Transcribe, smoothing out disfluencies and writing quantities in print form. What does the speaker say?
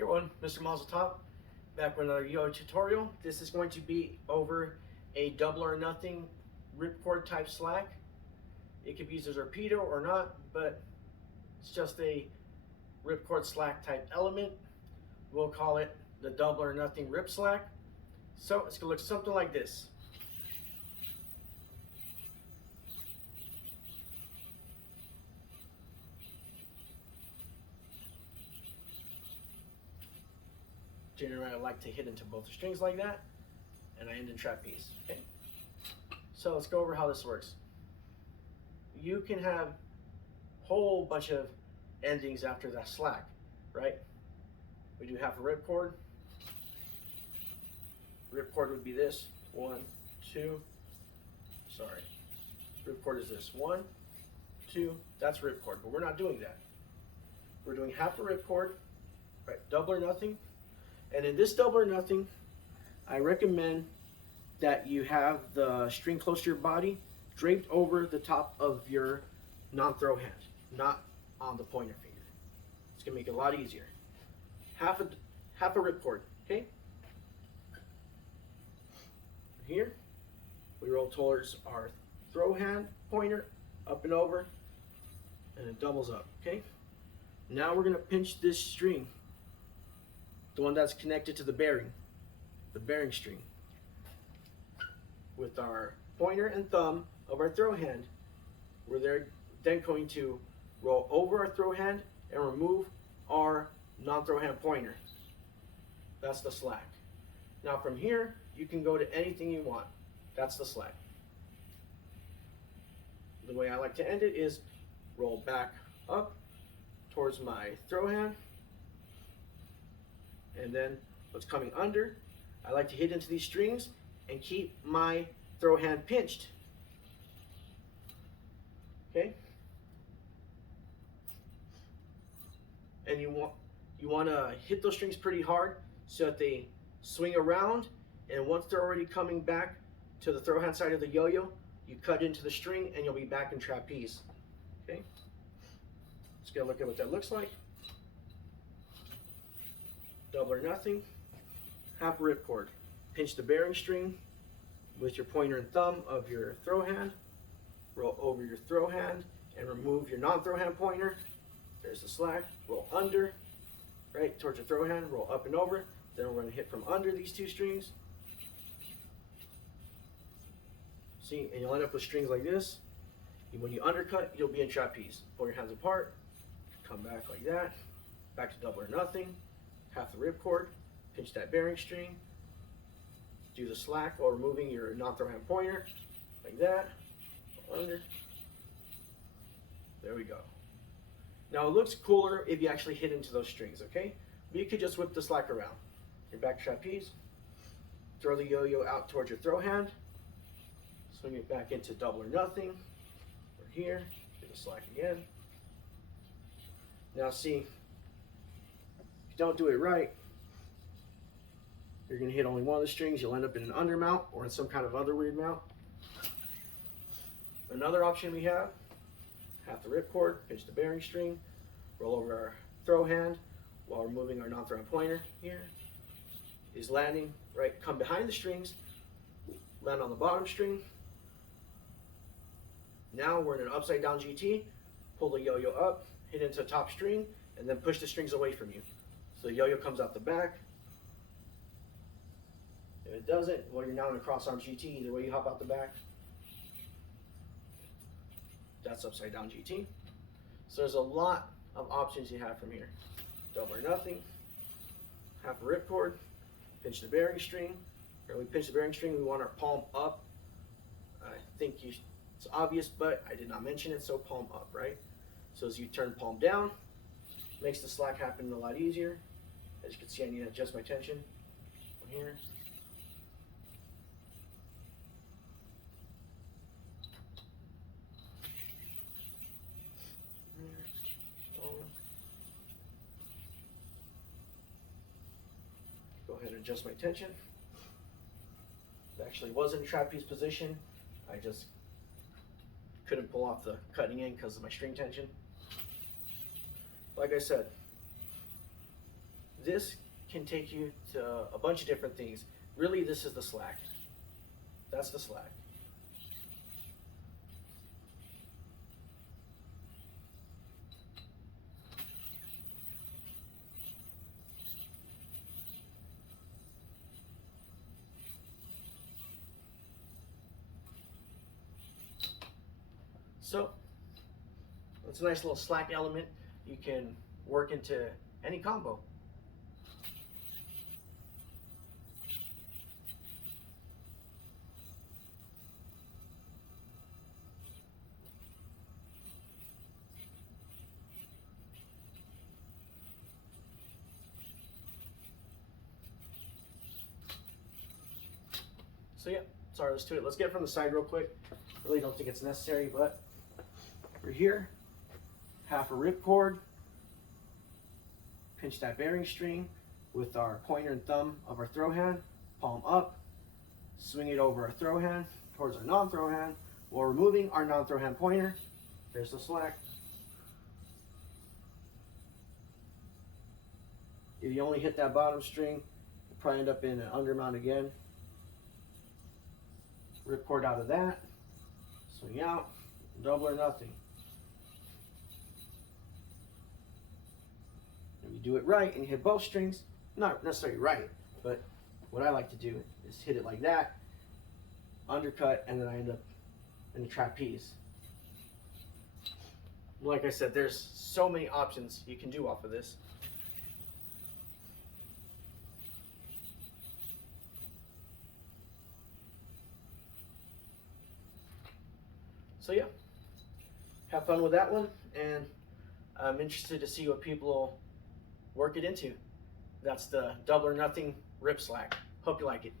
Here one, Mr. Mazel Tov, back with another yoyo tutorial. This is going to be over a double or nothing ripcord type slack. It could be used as a repeater or not, but it's just a ripcord slack type element. We'll call it the double or nothing rip slack. So it's gonna look something like this. Generally, I like to hit into both the strings like that, and I end in trapeze. Okay. So let's go over how this works. You can have a whole bunch of endings after that slack, right? We do half a ripcord. Ripcord would be this: 1, 2. Sorry, ripcord is this: 1, 2. That's ripcord, but we're not doing that. We're doing half a ripcord, right? Double or nothing. And in this double or nothing, I recommend that you have the string close to your body, draped over the top of your non-throw hand, not on the pointer finger. It's gonna make it a lot easier. Half a ripcord, okay? Here, we roll towards our throw hand pointer, up and over, and it doubles up, okay? Now we're gonna pinch this string, the one that's connected to the bearing string, with our pointer and thumb of our throw hand. We're then going to roll over our throw hand and remove our non-throw hand pointer. That's the slack. Now from here, you can go to anything you want. That's the slack. The way I like to end it is roll back up towards my throw hand, and then what's coming under, I like to hit into these strings and keep my throw hand pinched. Okay? And you want to hit those strings pretty hard so that they swing around, and once they're already coming back to the throw hand side of the yo-yo, you cut into the string and you'll be back in trapeze. Okay? Let's get a look at what that looks like. Double or nothing, half a ripcord. Pinch the bearing string with your pointer and thumb of your throw hand, roll over your throw hand and remove your non-throw hand pointer. There's the slack. Roll under, right, towards your throw hand, roll up and over. Then we're going to hit from under these two strings. See, and you'll end up with strings like this. When you undercut, you'll be in trapeze. Pull your hands apart, come back like that, back to double or nothing. Half the ripcord, pinch that bearing string, do the slack while removing your non-throw hand pointer, like that, under. There we go. Now it looks cooler if you actually hit into those strings, okay? But you could just whip the slack around. Your back trapeze, throw the yo-yo out towards your throw hand, swing it back into double or nothing. We're here, do the slack again. Now see, don't do it right, you're going to hit only one of the strings. You'll end up in an undermount or in some kind of other weird mount. Another option we have, half the ripcord, pinch the bearing string, roll over our throw hand while removing our non-throw hand pointer here, is landing, right, come behind the strings, land on the bottom string. Now we're in an upside down GT, pull the yo-yo up, hit into the top string, and then push the strings away from you. So the yo-yo comes out the back. If it doesn't, well, you're now in a cross-arm GT. Either way, you hop out the back. That's upside down GT. So there's a lot of options you have from here. Double or nothing, half a ripcord, pinch the bearing string. When we pinch the bearing string, we want our palm up. I think it's obvious, but I did not mention it, so palm up, right? So as you turn palm down, makes the slack happen a lot easier. As you can see, I need to adjust my tension from here. Go ahead and adjust my tension. It actually was in a trapeze position. I just couldn't pull off the cutting end because of my string tension. Like I said, this can take you to a bunch of different things. Really, this is the slack. That's the slack. So it's a nice little slack element you can work into any combo. So yeah, sorry, let's do it. Let's get it from the side real quick. Really don't think it's necessary, but we're here. Half a ripcord. Pinch that bearing string with our pointer and thumb of our throw hand. Palm up. Swing it over our throw hand towards our non-throw hand while removing our non-throw hand pointer. There's the slack. If you only hit that bottom string, you'll probably end up in an undermount again. Ripcord out of that. Swing out. Double or nothing. If you do it right and you hit both strings, not necessarily right, but what I like to do is hit it like that, undercut, and then I end up in a trapeze. Like I said, there's so many options you can do off of this. So yeah, have fun with that one, and I'm interested to see what people will work it into. That's the double or nothing rip slack. Hope you like it.